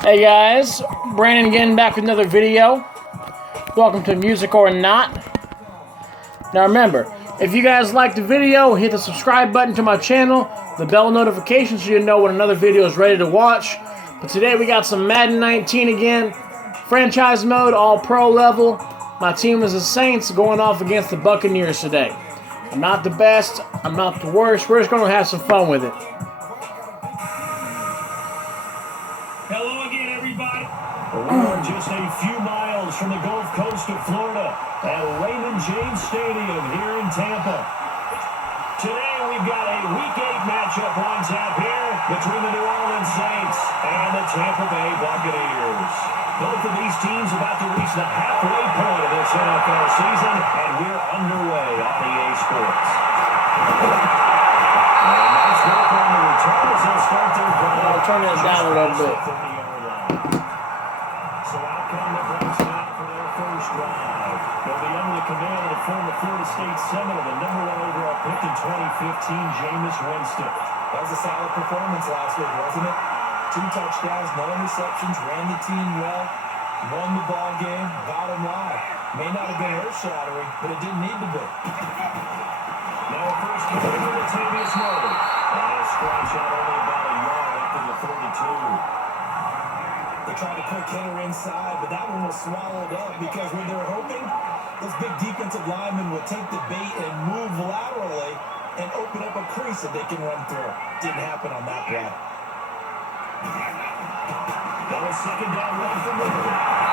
Hey guys, Brandon again back with another video. Welcome to Music or Not. Now remember, if you guys like the video, hit the subscribe button to my channel, the bell notification so you know when another video is ready to watch. But today we got some Madden 19 again, franchise mode, all pro level. My team is the Saints going off against the Buccaneers today. I'm not the best, I'm not the worst, we're just going to have some fun with it. Hello again, everybody. We're just a few miles from the Gulf Coast of Florida at Raymond James Stadium here in Tampa. Today we've got a Week 8 matchup on tap here between the New Orleans Saints and the Tampa Bay Buccaneers. Both of these teams about to reach the halfway point of this NFL season, and we're underway on EA Sports. And nice work on the return as they'll start their drive. I'll turn it down a little bit. So out come the Bucs now for their first drive. They'll be under the command of the former Florida State Seminole, the #1 overall pick in 2015, Jameis Winston. That was a solid performance last week, wasn't it? 2 touchdowns, no interceptions, ran the team well, won the ball game. Bottom line, may not have been earth-shattering, but it didn't need to be. Now a first kick for Latavius Murray. And a splash out only about a yard after the 32. They tried a quick hitter inside, but that one was swallowed up because when they were hoping, those big defensive linemen would take the bait and move laterally and open up a crease that they can run through. Didn't happen on that play. Now a second down run for Murray.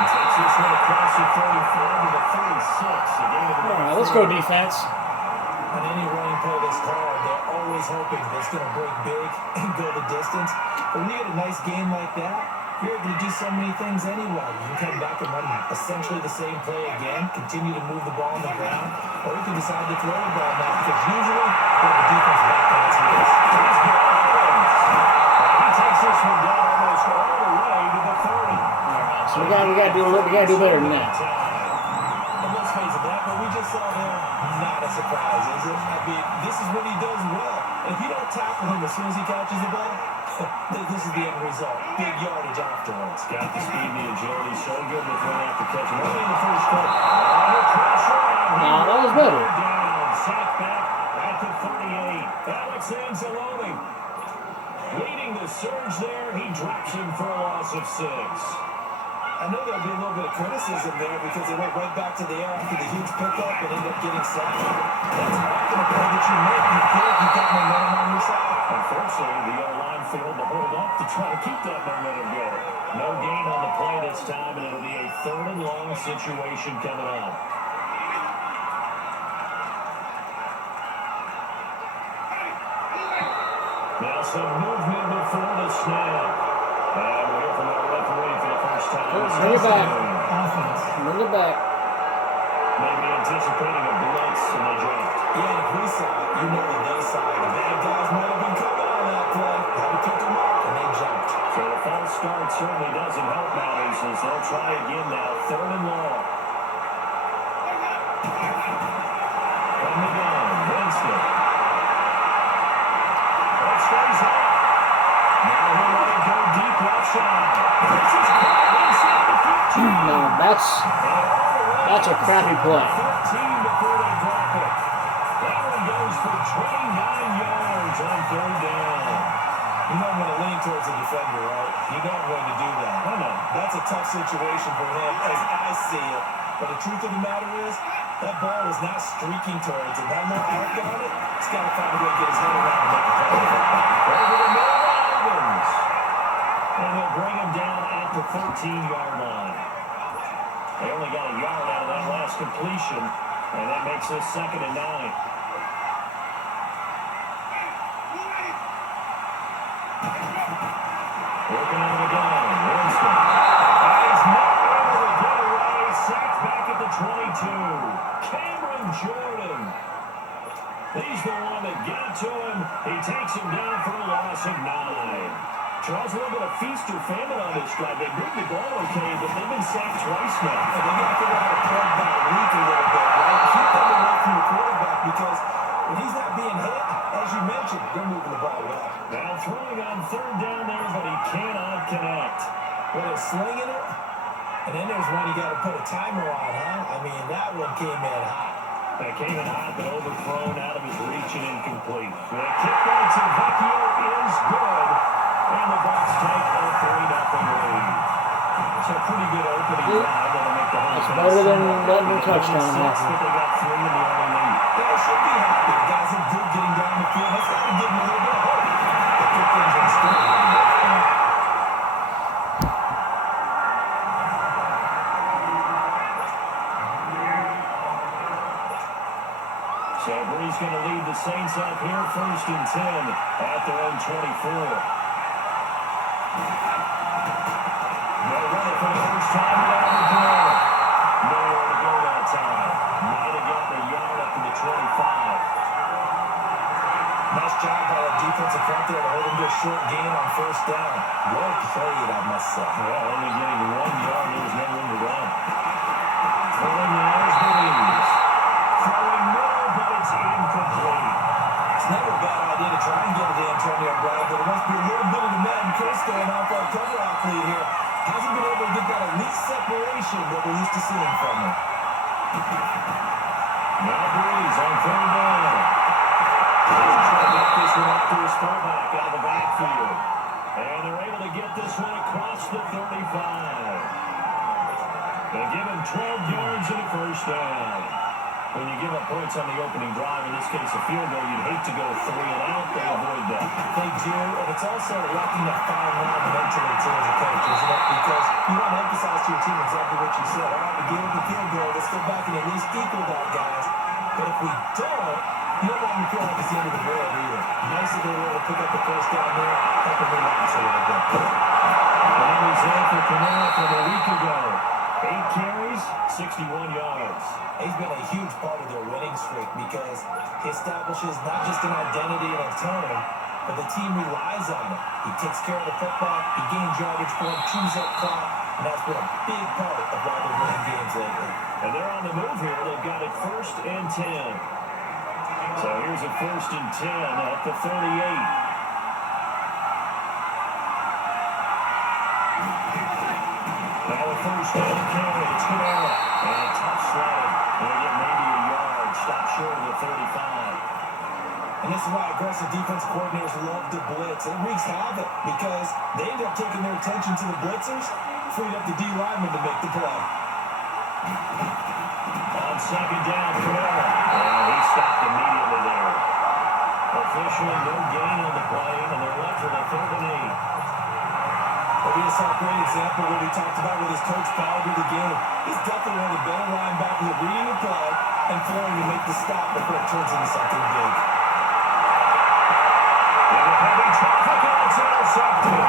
Takes this one across the 35 to the 36. All right, let's go defense. On any running play this hard, they're always hoping that it's going to break big and go the distance. But when you get a nice game like that, you're able to do so many things anyway. You can come back and run essentially the same play again, continue to move the ball on the ground, or you can decide to throw the ball now because usually you have the defense back on its heels. He takes this one down almost all the way to the 30. So we gotta do better than that. And let's face it, that what we just saw there, not a surprise, is it? I mean, this is what he does well. And if you don't tackle him as soon as he catches the ball, this is the end result. Big yardage afterwards. Got the speed and the agility, so good with run after catch. Early in the first cut. Under pressure. Nah, that was better. Down, sack back at the 38. Alex Anzalone leading the surge there. He drops him for a loss of 6. I know there'll be a little bit of criticism there because they went right back to the air after the huge pickup and ended up getting sacked. That's often a play that you make. You feel like you've got momentum on your side. Unfortunately, the O-line failed to hold up to try to keep that momentum going. No gain on the play this time, and it'll be a 3rd and long situation coming up. Now some movement before the snap. And we're here from the referee for the first time. Bring it back. Bring it back. Maybe anticipating a blitz, and they dropped. Yeah, if we saw it, you know that they saw it. The bad guys might have been coming on that play. Had to pick them up, and they jumped. So the false start certainly doesn't help matters as they'll try again now. 3rd and long. From the gun, Winston. That stays up. Now he'll let it go deep left side. This is caught inside the 15. No, that's a crappy play. 13 before they drop it. That one goes for 29 yards on 3rd down. You don't want to lean towards the defender, right? You don't want to do that. I know. That's a tough situation for him, as I see it. But the truth of the matter is, that ball is not streaking towards him. That little arc on it, he's got to find a way to get his head around and make a play. Over the middle, Evans. And they'll bring him down at the 13-yard line. They only got a yard out of that last completion, and that makes this 2nd and 9. Working on the gun, Winston. He's not able to get away. Sacked back at the 22. Cameron Jordan. He's the one that got to him. He takes him down for a loss of 9. Charles, a little bit of feast or famine on this drive. They moved the ball okay, but they've been sacked twice now. And they got to figure out how to plug that leak a little bit, right? Keep them away from the quarterback because when he's not being hit, as you mentioned, they're moving the ball well. Now throwing on 3rd down there, but he cannot connect. Well, they're slinging it, and then there's one you got to put a timer on, huh? I mean, that one came in hot. That came in hot, but overthrown out of his reach and incomplete. The kick by Vecchio is good, and the Bucs take a 3-0 lead. So a pretty good opening drive that'll make the whole It's thing better than somewhat letting a open. touchdown But happen. they got 3 in the early lead. Yeah, they should be happy. The guys are good getting down the field. That's got to give them a little bit of hope. They put things on straight with the both games. So Brees going to lead the Saints up here, 1st and 10 at their own 24. They'll run it for the first time around the corner. Nowhere to go that time. Might have gotten a yard up to the 25. Nice job by the defensive front there to hold him to a short gain on 1st down. Well played, I must say. Well, only getting 1 yard. There was no room to run. Throwing now is Brees. Throwing middle, but it's incomplete. It's never a bad idea to try and get it to Antonio Brown, but it must be a little bit of the Madden curse going off our cover athlete here. Hasn't been able to get that elite separation that we're used to seeing from him. Now Brees on 3rd down. He's trying to get this one up to his fullback out of the backfield. And they're able to get this one across the 35. They give him 12 yards and a 1st down. When you give up points on the opening drive, in this case a field goal, you'd hate to go 3 and out. They avoid that. They do, and it's also walking that fine line mentally too as a coach, isn't it? Because you want to emphasize to your team exactly what you said. All right, we gave up the field goal. Let's go back and at least equal that, guys. But if we don't, you don't want to feel like it's the end of the world either. Nice that they were able to pick up the 1st down there, help them relax a little bit. And he's there for Kamara from a week ago. 8 carries, 61 yards. He's been a huge part of their winning streak because he establishes not just an identity and a tone, but the team relies on it. He takes care of the football, he gains yardage for him, chews up clock, and that's been a big part of why they're winning games lately. And they're on the move here. They've got it 1st and 10. So here's a 1st and 10 at the 38. Now a 1st down carry. It's Kamara. And a tough slide. They'll get maybe a yard. Stop short of the 35. And this is why aggressive defense coordinators love to blitz. It wreaks havoc because they end up taking their attention to the blitzers, freed up the D lineman to make the play. On 2nd down, Kamara. And he stopped immediately there. Officially no gain on the play, and they're left with a 3rd and 8. Well, we just saw a great example of what we talked about with his coach prior to the game. He's definitely one of the better linebackers at reading the play and flowing to make the stop before it turns into something big. With a heavy traffic, and it's intercepted.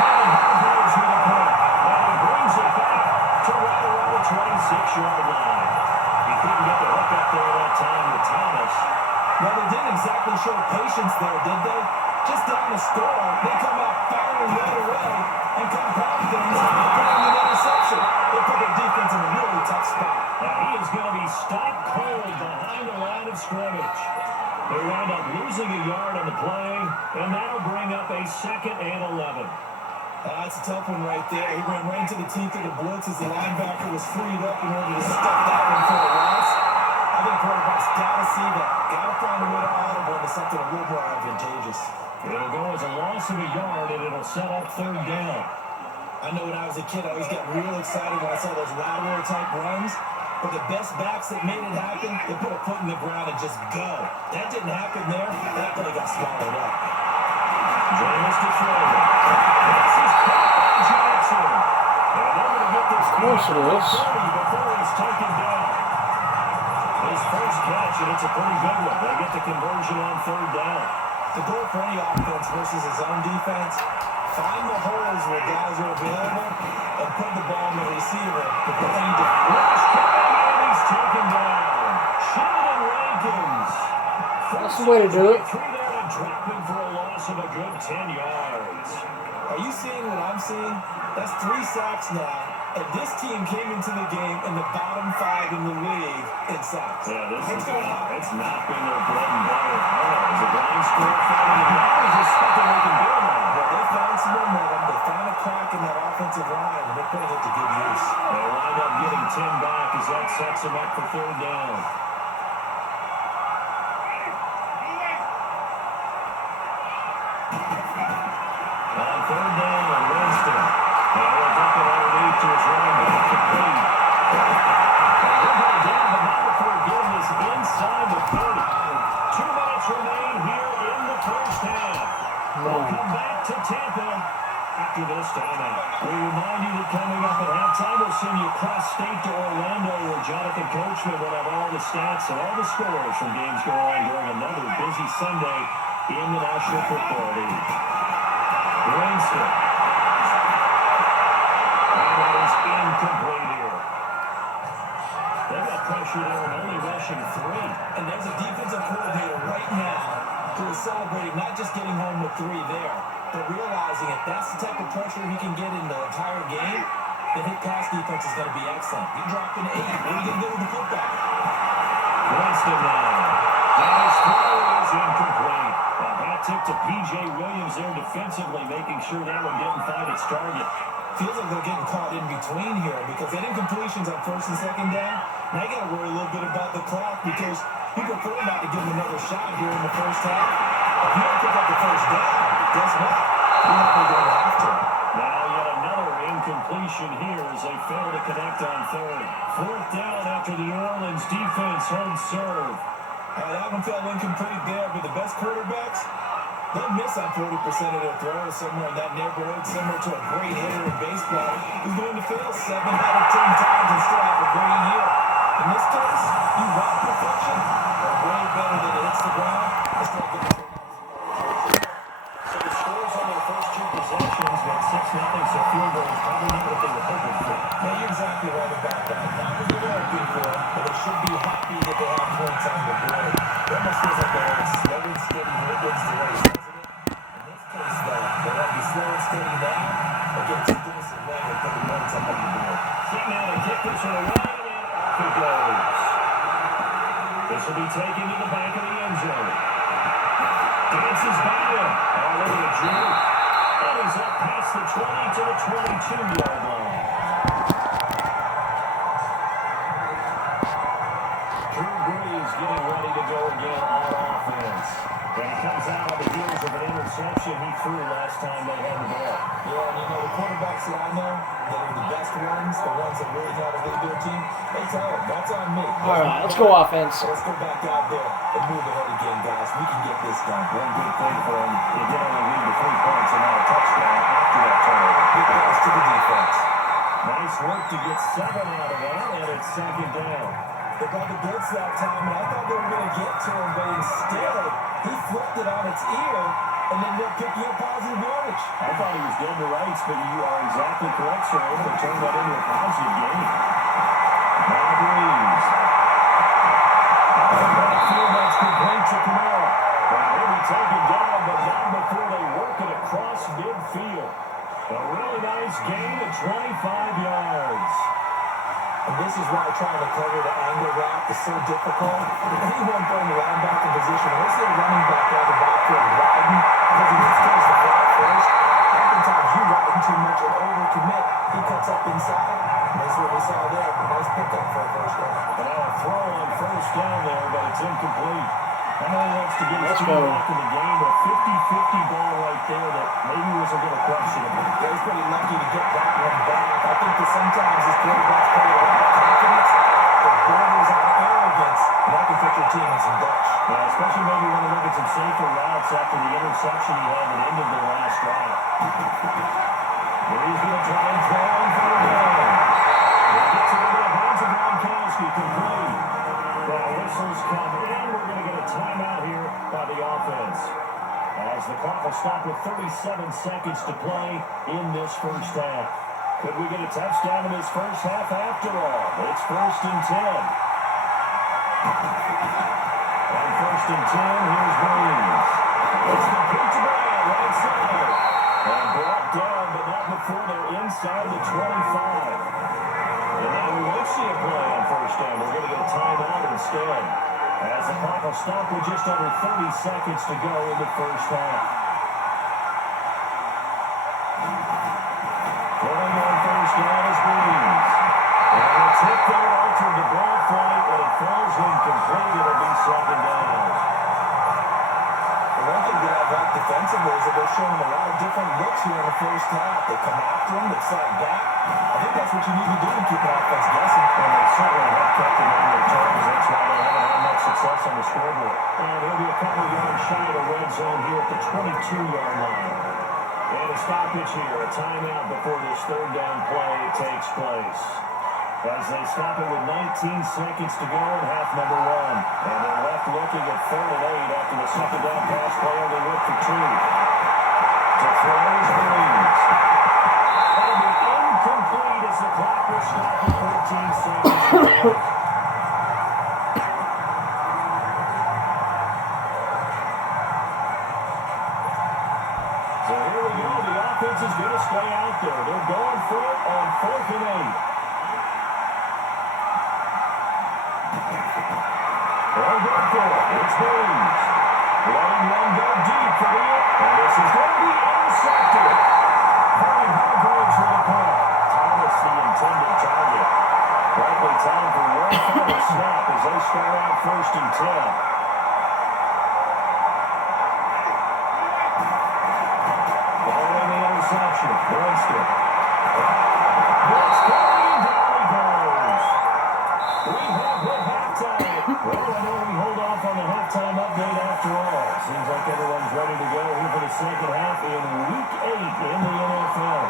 Hargraves with a pick, and he brings it back to right around the 26-yard line. He couldn't get the hook up there that time with Thomas. Well, they didn't exactly show patience there, did they? Just down the score, they come out firing right away and compound things and put in an interception. They put their defense in a really tough spot. Now he is going to be stopped cold behind the line of scrimmage. They wind up losing a yard on the play, and that'll bring up a 2nd and 11. That's a tough one right there. He ran right into the teeth of the blitz as the linebacker was freed up in order to stuff that one for a loss. I think quarterbacks got to see that. Got to find a way to audible into something a little more advantageous. It'll go as a loss of a yard, and it'll set up 3rd down. I know when I was a kid, I always got real excited when I saw those lateral type runs. But the best backs that made it happen, they put a foot in the ground and just go. That didn't happen there. That play got swallowed up. James to throw. This is caught by Jackson. And they're going to get this Close it is. before he's taken down. His first catch, and it's a pretty good one. They get the conversion on 3rd down. The goal for any offense versus his own defense, find the holes where guys are available and put the ball in the receiver before any Rush coming, and he's taken down. Sheldon Rankins. That's the way to do it. 3 there and dropping for a loss of a good 10 yards. Are you seeing what I'm seeing? That's 3 sacks now. And this team came into the game in the bottom 5 in the league in sacks. Yeah, What's going on? it's not been their bread and butter. Is a blind square fighting the ball? Is this something they can build on? Well, they found some momentum. They found a crack in that offensive line, and they're putting it to good use. They wind up getting 10 back as that sets them up for third down. On third down, Winston. Now we'll dump it underneath to his running back, complete. They're going down, but not before getting this inside the 30. 2 minutes remain here in the first half. We'll come back to Tampa after this timeout. We remind you that coming up at halftime, we'll send you across state to Orlando, where Jonathan Coachman will have all the stats and all the scores from games going on during another busy Sunday in the National Football League. Winston. And that is incomplete here. They got pressure there and only rushing 3. And there's a defensive coordinator right now who is celebrating not just getting home with 3 there, but realizing if that's the type of pressure he can get in the entire game, then his pass defense is going to be excellent. He dropped an 8. What are you going to do with the football? Winston now. And his throw is incomplete. A hat tip to P.J. Williams there defensively, making sure that one didn't find its target. Feels like they're getting caught in between here because that incompletions on first and second down. Now you got to worry a little bit about the clock because you prefer not to give them another shot here in the first half. If you don't pick up the first down, guess what? You're not going to have to. Now yet another incompletion here as they fail to connect on third. Fourth down after the New Orleans defense holds serve. That one fell incomplete there, but the best quarterbacks, they'll miss on 40% of their throws somewhere in that neighborhood, similar to a great hitter in baseball who's going to fail 7 out of 10 times and still have a great year. In this case, you want perfection, but way better than it hits the ground. Let's go get it. So the scores on their first 2 possessions got 6-0, so field goal is probably not what they were hoping for. Yeah, you're exactly right about that. Not what they were hoping for, but they should be happy that they have points on the board. It almost feels like they're slow and steady wins the race, doesn't it? In this case, though, they want to be slow and steady now, or get too decent way and put the points up on the board. Set now to kick this one away, and off it goes. This will be taken to the back of the end zone. Dances by him, all over the Drew. And he's up past the 20 to the 22-yard line. Drew Brees getting ready to go again on offense. And he comes out on the heels of an interception he threw last time they had the ball. Yeah, and you know, the quarterbacks that I know that are the best ones, the ones that really know how to lead their team, they tell them, that's on me. All right, let's go offense. Let's go back out there and move ahead again, guys. We can get this done. One good thing for him, he did only lead to 3 points and not a touchdown after that turnover. Big pass to the defense. Nice work to get 7 out of that, and it's 2nd down. They got the blitz that time, and I thought they were going to get to him, but instead, he flipped it on its ear, and then they're picking up positive yardage. I thought he was dead to rights, but you are exactly correct, sir. They turned that into a positive game. Now Brees. Backfield, that's complete to Kamara. And he'll be taken down, but not before they work it across midfield. A really nice gain of 25 yards. And this is why trying to cover the angle route is so difficult. Anyone playing the linebacker position, let's say a running back out the backfield riding, because in this case, the flat first, oftentimes you riding too much and overcommit. He cuts up inside. That's what we saw there. A nice pickup for a first down. And now a throw on first down there, but it's incomplete. I know he wants to get his team back in the game, but a 50-50 ball right there that maybe wasn't going to question him. Yeah, he's pretty lucky to get that one back. I think that sometimes his quarterbacks play with a lot of confidence, but borders on arrogance, and that can put your team in some dutch. Yeah, especially maybe when you look at some safer routes after the interception he had that ended their last drive. He's going to try and throw on for a down. It gets it into the hands of Gronkowski, complete. Well, whistles come in. We're going to get a timeout here by the offense. As the clock will stop with 37 seconds to play in this first half. Could we get a touchdown in this first half after all? It's 1st and 10. On 1st and 10, here's Brees. It's complete to Brown, right side. And brought down, but not before they're inside the 25. And now we won't see a play on 1st down. We're going to get a timeout instead. As the clock will stop with just under 30 seconds to go in the first half. falls incomplete. It'll be second down. The one thing that I like defensively is that they're showing a lot of different looks here in the first half. They come after him, they slide back. I think that's what you need to do to keep an offense guessing. And they certainly have kept them on their toes. That's why they haven't had much success on the scoreboard. And he'll be a couple of yards shy of the red zone here at the 22-yard line. And a stoppage here, a timeout before this third down play takes place. As they stop it with 19 seconds to go in half number one. And they're left looking at 3rd and 8 after the second down pass play. Only went for 2. To throw is Breeze. That'll be incomplete as the clock will stop at 14 seconds to go. So here we go. The offense is going to stay out there. They're going for it on 4th and 8. They'll go for it. It's Breeze. Letting one go deep for the end. And this is going to be intercepted. Very Hargraves with the call. Thomas the intended target. Likely time for one final snap as they start out 1st and 10. Following the interception. Winston. It's going down he goes. We have hit halftime. Well, I know we hold off on the halftime update after all. Seems like everyone's ready to go here for the second half in Week 8 in the NFL.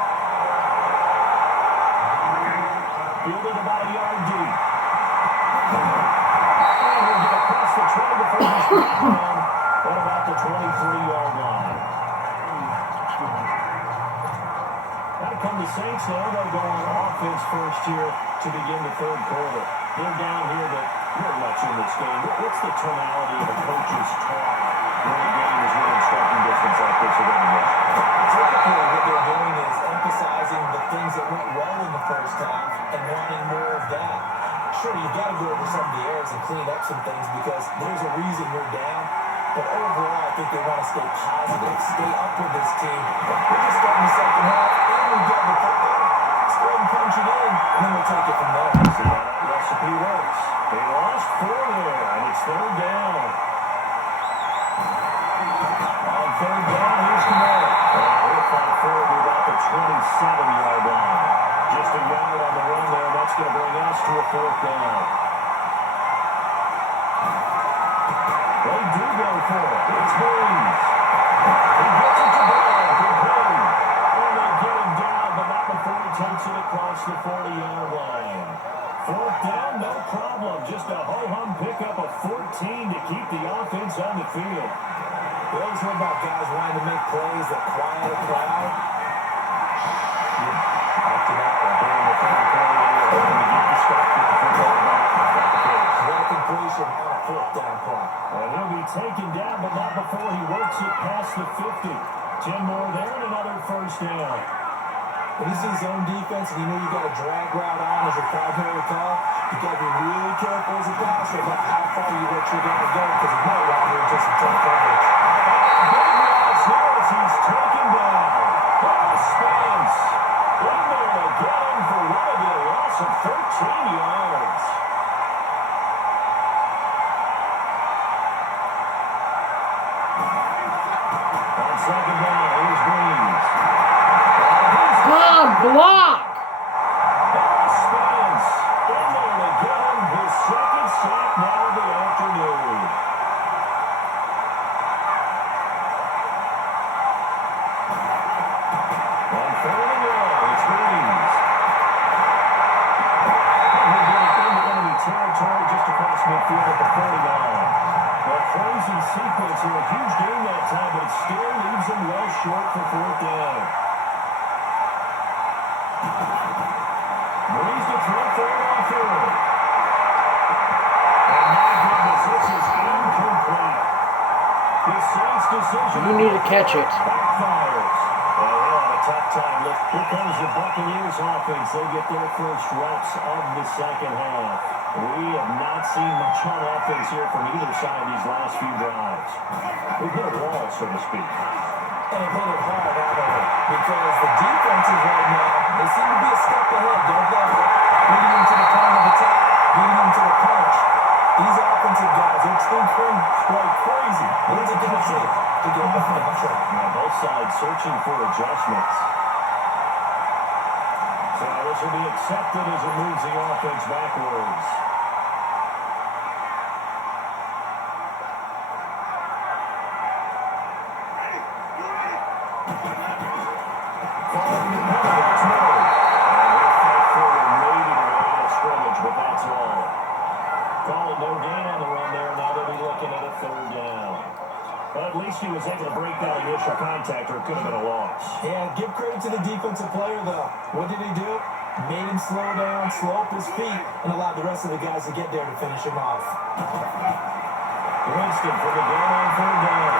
Fielded about a yard deep. And we'll get across the 20 before he's brought down. What about the 23-yard line? Gotta come to Saints now. They'll go on offense first here to begin the third quarter. They're down here, but very much in this game. What's the tonality of a coach's talk when the game is within striking distance like this at any rate? Typically, what they're doing is emphasizing the things that went well in the first half and wanting more of that. Sure, you've got to go over some of the errors and clean up some things because there's a reason you're down. But overall, I think they want to stay positive, stay up with this team. We're just starting the second half, and we get the football. Let's go ahead and punch it in, and then we'll take it from there. See how that recipe works. They lost 4 there, and it's 3rd down. On 3rd down, here's Kamara. We'll fight forward to about the 27-yard line. Just a yard on the run there. That's going to bring us to a 4th down. They do go for it. It's Breeze. He gets it to Brown. Good play. And they get him down, but not before he takes it across the 40-yard line. 4th down, no problem. Just a ho-hum pickup of 14 to keep the offense on the field. We always hear about guys wanting to make plays that quiet a crowd. Back to that one. Here in the third quarter, they're hoping to get the stop with the football back. What a completion on a 4th down play. And he'll be taken down, but not before he works it past the 50. 10 more there and another 1st down. When you see zone defense and you know you got a drag route on as your primary call, you got to be really careful as a passer about how far you let your guy go because it might round here just some tough coverage. Big loss here as he's taken down. Pass Spence in there again for what will be a loss of 13 yards. On 2nd down, here's Breeze. Block! Spence in there to get him his 2nd sack now of the afternoon. On 3rd and long, it's Breeze. And he'll get it into enemy territory just across midfield at the 40-line. A crazy sequence here, a huge game that time, but it still leaves him well short for 4th down. Breeze to throw 3rd on 3rd. And my goodness, this is incomplete. The Saints' decision. You need to catch it. Backfires. Well, they'll have a tough time. Look, here comes the Buccaneers offense. They get their first reps of the second half. We have not seen much on offense here from either side these last few drives. We've hit a wall, so to speak. And hit it hard, haven't we? Because the defenses right now, they seem to be a step ahead, don't they? Beating them to the point of attack, beating them to the punch. swing is quite crazy. What's it going to take to get back on track? Now, both sides searching for adjustments. So this will be accepted as it moves the offense backwards. At least he was able to break that initial contact, or it could have been a loss. Yeah, give credit to the defensive player, though. What did he do? Made him slow down, slow up his feet, and allowed the rest of the guys to get there to finish him off. Winston for the down on third down.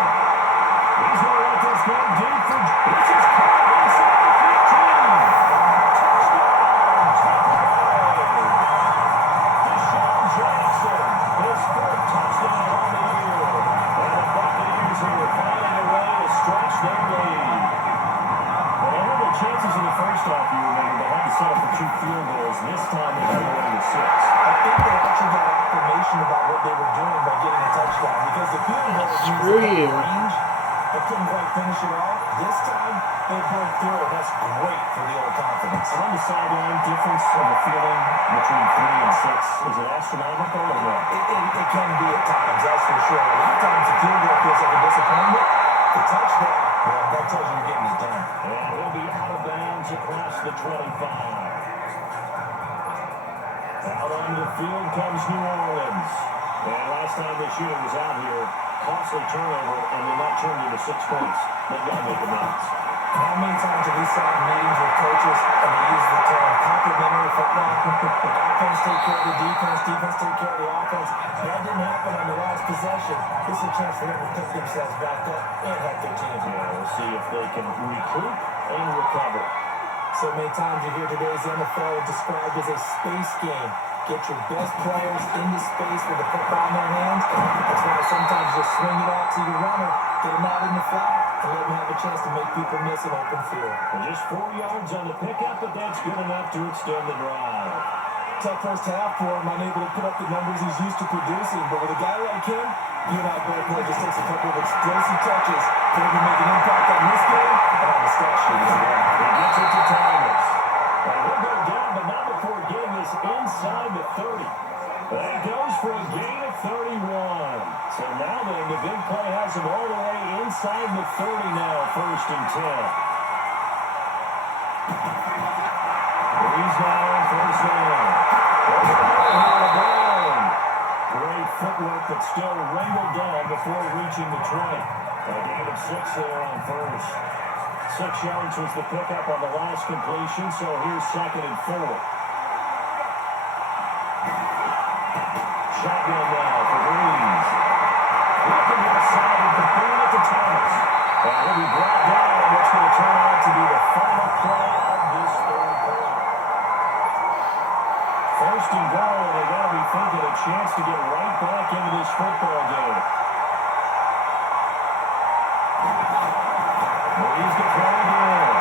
He's going to let this go deep for... This is caught inside the 15. Touchdown, Jackson. His fourth touchdown on the year. And the Buccaneers here finding a way to stretch their lead. Whatever the chances in the first half, you remember, they had to settle for 2 field goals. This time they got away with 6. I think they actually got affirmation about what they were doing by getting a touchdown, because the field goal Screw you. range, but couldn't quite finish it off. This time, they broke through. That's great for the old confidence. On the sideline, difference of the feeling between 3 and 6, is it astronomical or what? It can be at times, that's for sure. A lot of times the field goal feels like a disappointment. The touchdown, well, that tells you you're getting it done. And he'll be out of bounds across the 25. Out on the field comes New Orleans. And last time this year was out here, costly turnover, and they're not turned into 6 points. They've got to make amends. How many times have we sat in meetings with coaches and they use the term complementary football? Offense take care of the defense, defense take care of the offense. That didn't happen on the last possession. This is a chance for them to pick themselves back up and help their team. Yeah, we'll see if they can recoup and recover. So many times you hear today's NFL described as a space game. Get your best players into space with the football in their hands. That's why sometimes you just swing it out to your runner, get him out in the flat, and let him have a chance to make people miss an open field. And just 4 yards on the pickup, but that's good enough to extend the drive. Tough first half for him, unable to put up the numbers he's used to producing. But with a guy like him, you and I both know it just takes a couple of explosive touches for him to make an impact on this game and on the stat sheet as well. He gets it to Thomas. And he'll go down, but not before getting this inside the 30. That goes for a gain of 31. So now then, the big play has him all the way inside the 30 now, 1st and 10. He's now on 1st down. Great footwork, but still wrangled down before reaching the 20. A gain of 6 there on 1st. 6 yards was the pickup on the last completion, so here's 2nd and 4. Shotgun now for Breeze. Looking left side and completing it to Thomas. And he'll be brought down on what's going to turn out to be the final play of this 3rd quarter. 1st and goal, and they got to be thinking a chance to get right back into this football game. Breeze to throw again.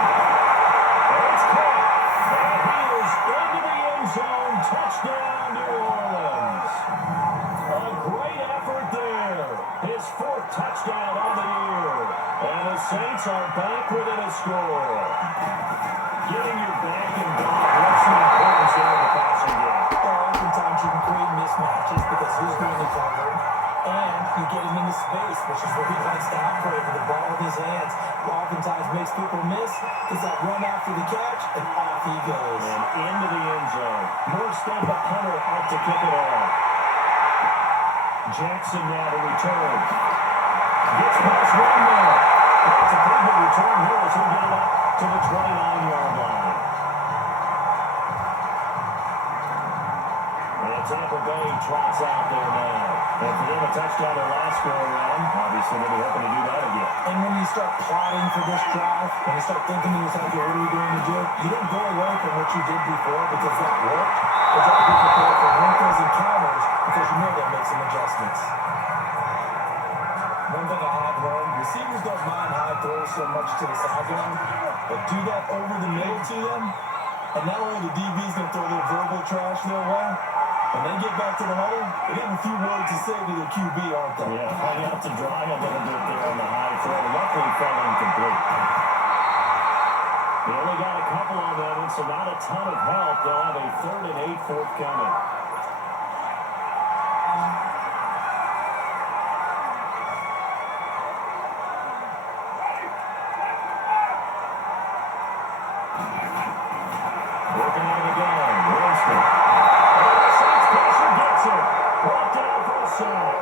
It's caught. And he is into the end zone. Touchdown, New Orleans. A great effort there. His 4th touchdown on the year. And the Saints are back within a score. Getting your back and block, what's the importance there in the passing game? Well, oftentimes you can create mismatches because who's doing the covering, and you get him into space, which is where he likes to operate with the ball in his hands. Oftentimes makes people miss is that run after the catch, and off he goes. And into the end zone. More step, but Hunter out to kick it off. Jackson now to return. Gets past one man. That's a pretty good return here as he'll get it up to the 29-yard line. And Tampa Bay trots out there now. And for them, a touchdown their last go-around. Obviously, they'll be hoping to do that again. And when you start plotting for this drive, when you start thinking to yourself, okay, what are we going to do? You don't go away from what you did before because that worked. But you have to be prepared for wrinkles and counters because you know they'll make some adjustments. One thing I have learned, receivers don't mind high throws so much to the sideline, but do that over the middle to them, and not only the DB's going to throw a little verbal trash their way, When they get back to the huddle, they have a few words to say to the QB, aren't they? Yeah, hung out to dry a little bit there on the high throw. Luckily fell incomplete. They only got a couple on that one, so not a ton of help. They'll have a 3rd and 8 forthcoming. Working on it again. Winston. Saints pressure gets it. Brought down for a sack.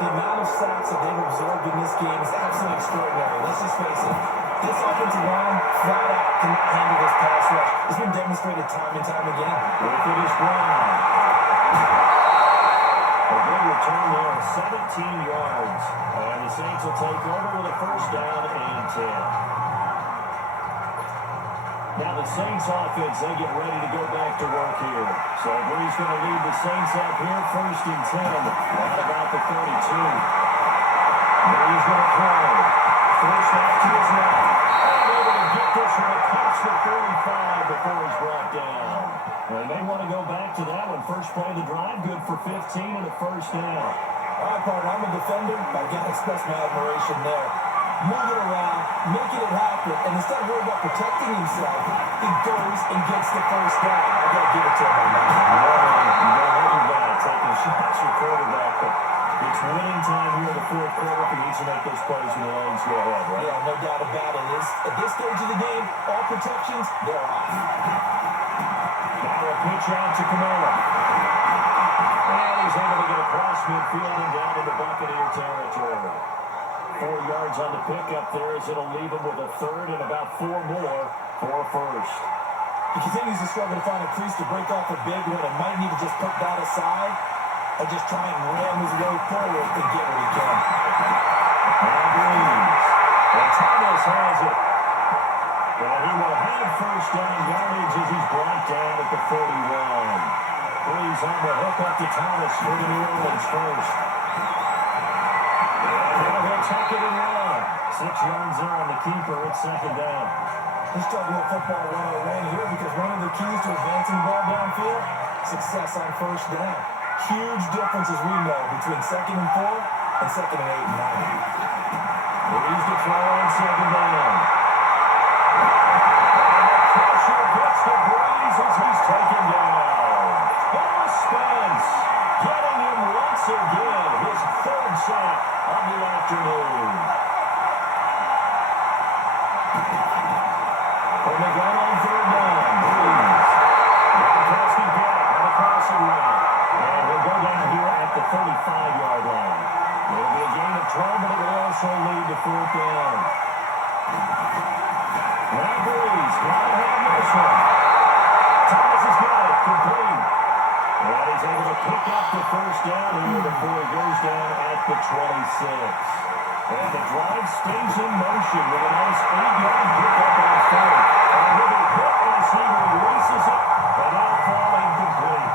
The amount of sacks that they've absorbed in this game is absolutely extraordinary. Let's just face it. This offensive line, flat out, can handle this pass rush. It's been demonstrated time and time again. With it is Brown. A good return there of 17 yards. And the Saints will take over with a 1st down and 10. Now the Saints offense, they get ready to go back to work here. So Bree's going to lead the Saints up here, 1st and 10. Right about the 32. Bree's going to throw. First off to his left. And able to get this one across the 45 before he's brought down. And they want to go back to that one. First play of the drive, good for 15 and a 1st down. All right, partner, I'm a defender. I got to express my admiration there. Moving around, making it happen, and instead of worrying about protecting himself, he goes and gets the 1st down. I got to give it to him on that. You don't have that. Taking shots your quarterback, but it's winning time here in the 4th quarter. He needs to make those plays when the lanes go ahead, right? Yeah, no doubt about it. At this stage of the game, all protections, they're off. Now a pitch out to Kamara. And he's able to get across midfield and down into Buccaneer territory. 4 yards on the pickup there as it'll leave him with a 3rd and about 4 more for a 1st. He continues to struggle to find a crease to break off a big one and might need to just put that aside and just try and ram his way forward and get what he can. Now Breeze. And Thomas has it. And he will have 1st down yardage as he's brought down at the 41. Breeze on the hook up to Thomas for the New Orleans 1st. Tuck it and run. 6 yards there on the keeper. It's 2nd down. He's talking about football 101 here because one of the keys to advancing the ball downfield, success on 1st down. Huge difference, as we know, between 2nd and 4 and 2nd and 8 and 9. Breeze to throw on 2nd down. And the pressure gets the Breeze as he's taken down. Here's Spence getting him once again. His 3rd sack of the afternoon. From the gun on 3rd down, Breeze. Gronkowski get it on the crossing route. And he'll go down here at the 35-yard line. It'll be a gain of 12, but it will also lead to 4th down. Now Breeze, got to have this one. Thomas has got it, complete. And he's able to pick up the 1st down here before he goes down at the 26. And the drive stays in motion with a nice 8-yard pickup on 3rd. And with a hit receiver, he releases it, and that'll fall incomplete.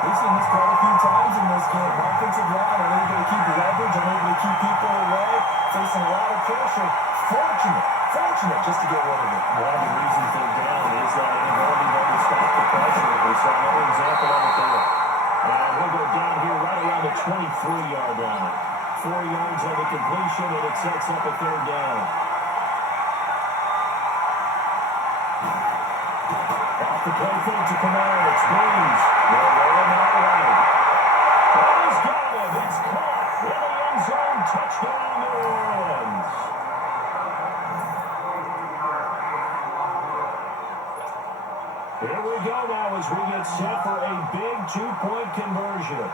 We've seen this quite a few times in this game. Offensive line unable to keep leverage, unable to keep people away, facing a lot of pressure. Fortunate just to get rid of it. One of the reasons they're down is that inability to stop the pressure. We saw another example of it there. And we'll go down here right around the 23-yard line. 4 yards on the completion, and it sets up a 3rd down. Off the play fake to Kamara. It's Breeze. They're rolling out right. And he's got it. It's caught in the end zone. Touchdown, New Orleans. Here we go now as we get set for a big 2-point conversion.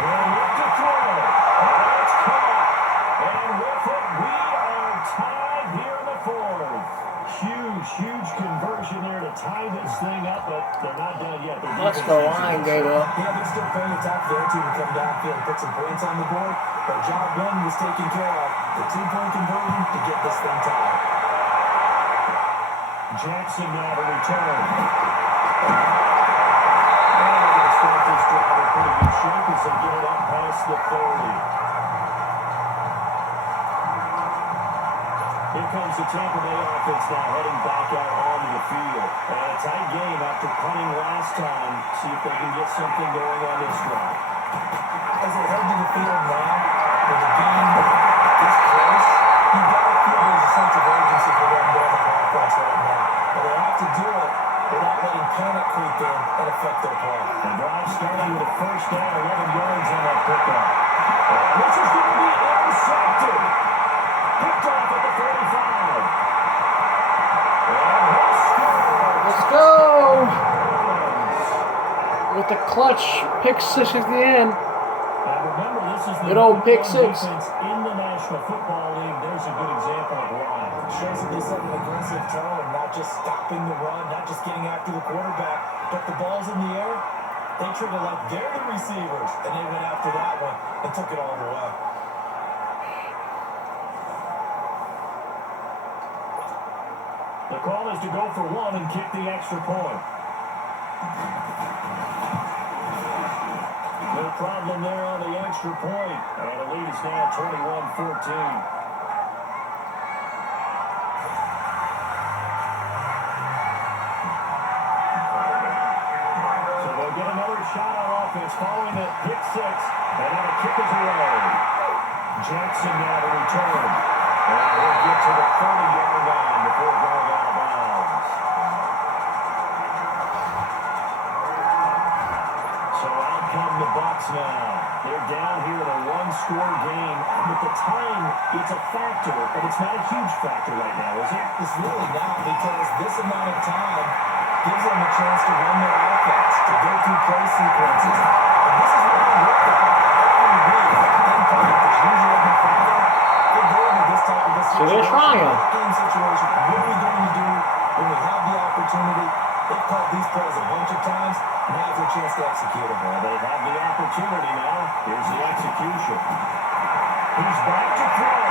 And look to throw. And it's caught. And with it, we are tied here in the 4th. Huge conversion there to tie this thing up, but they're not done yet. Let's go line, gave up. Yeah, there's still plenty of time for their team to come downfield and put some points on the board. But job 1 was taken care of. The 2-point conversion to get this thing tied. Jackson now to return. And they're going to start this drive in pretty good shape as they get it up past the 30. Here comes the Tampa Bay offense now heading back out onto the field. And a tight game after punting last time. See if they can get something going on this drive. As they head to the field now, with the game this close, you got to feel there's a sense of urgency for them going on offense right now. But they have to do it without letting panic creep in and affect their play. The drive starting with a first down, 11 yards on that pickup. This is going to be intercepted. Picked off at the 35. And he'll score. Let's go! With the clutch pick six at the end. Now remember, this is the Good old pick defense six. in the National Football League. There's a good example of why. Shows that they set an aggressive tone, not just stopping the run, not just getting after the quarterback, but the ball's in the air. They treat it like they're the receivers, and they went after that one and took it all the way. The call is to go for one and kick the extra point. No problem there on the extra point. And the lead is now 21-14. Shot on offense following that pick six, and now the kick is away. Jackson now to return, and he'll get to the 30-yard line before going out of bounds. So out come the Bucs now. They're down here in a one-score game. With the time, it's a factor, but it's not a huge factor right now, is it? It's really not, because this amount of time gives them a chance to run their offense, to go through play sequences. And this is what they work on every week. Game plan is usually in the final. They go into this type of a So they're trying. game situation. What are we going to do when we have the opportunity? They've called these plays a bunch of times. Now's their chance to execute them. Well, they have the opportunity now. Here's the execution. He's back to throw.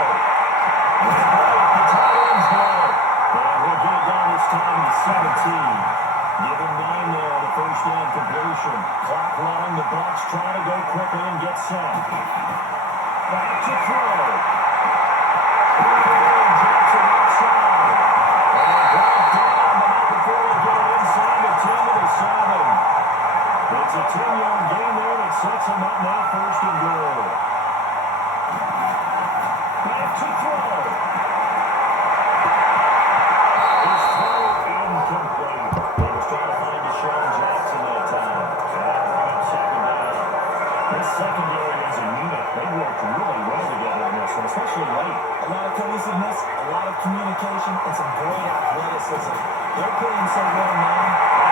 It's right. The tight end's there. And he'll get it down this time to 17. Give him 9 there on the first down completion. Clock running. The Bucs trying to go quickly and get set. Back to throw. Jackson outside. And brought down, but not before they get it inside the 10 to the 7. It's a 10-yard gain there that sets him up now first and goal. Back to throw. His throw incomplete. He was trying to find Deshaun Jackson that time. Second down. This secondary as a unit, they worked really well together in this one, especially late. A lot of cohesiveness, a lot of communication, and some great athleticism. They're playing so well now.